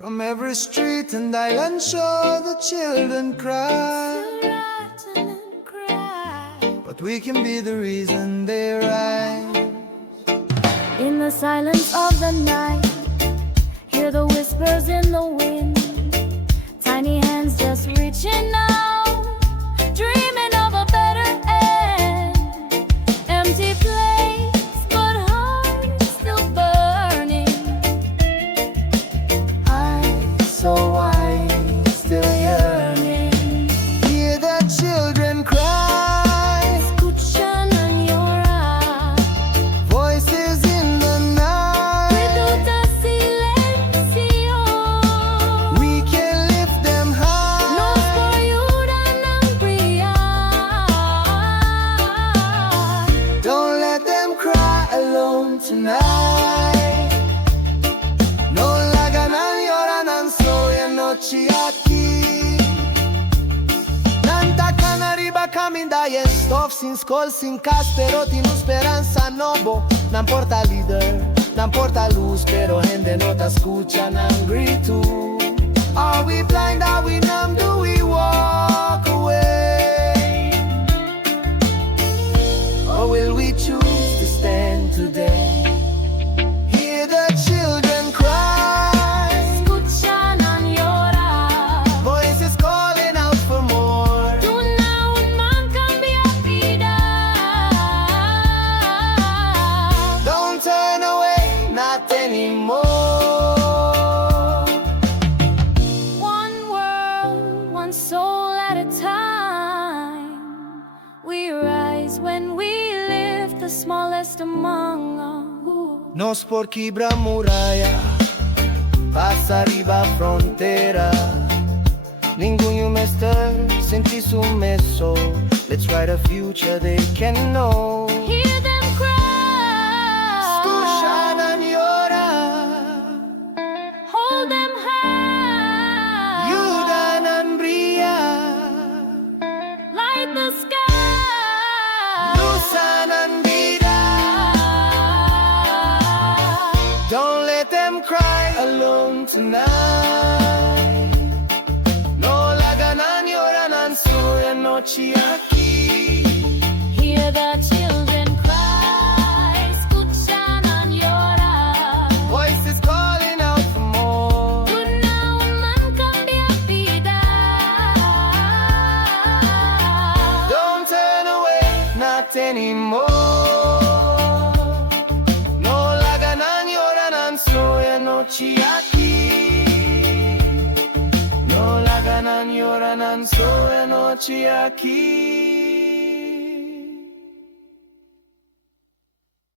From every street and island shore the children cry, but we can be the reason they rise. In the silence of the night, hear the whispers in the wind. Tiny hands just reaching out, dreaming of a better end. Empty place, but heart still burning. Eyes so wide, still yearning. Hear the children cry, Skucha and yora, voices in the night. Reduta silencio. We can lift them high. Nos por ayudan a brillar. Don't let them cry alone tonight. No la ganan, lloran, soy anoche aquí. Nanta canariba camindaien stof sin scol, sin cas, pero tin speranza novo. N-am porta leader, n-am porta luz, pero gente no te escuchan angry too. Are we blind, are we numb, do we walk away? Or will we choose to stand today? Hear the children cry, Skucha and yora. voices calling out for more. Tuna un man cambia vida. Don't turn away, not anymore. One world, one soul at a time. We rise when we lift the smallest among us. Nos por quebrar muralha, passa arriba a fronteira. Ninguém mestre senti sumesso. Let's write a future they can know. Hear them cry. Skucha and yora, Hold them high. ayudan and brillar. Light the sky. Luzan and vida. Don't let them cry alone tonight. No la ganan, lloran, soy anoche aquí. Hear the children cry. Skucha and yora. Voices calling out for more. Tuna un man cambia vida. Don't turn away, not anymore. No la ganan, lloran, soy anoche aquí. No la ganan, lloran, soy anoche aquí.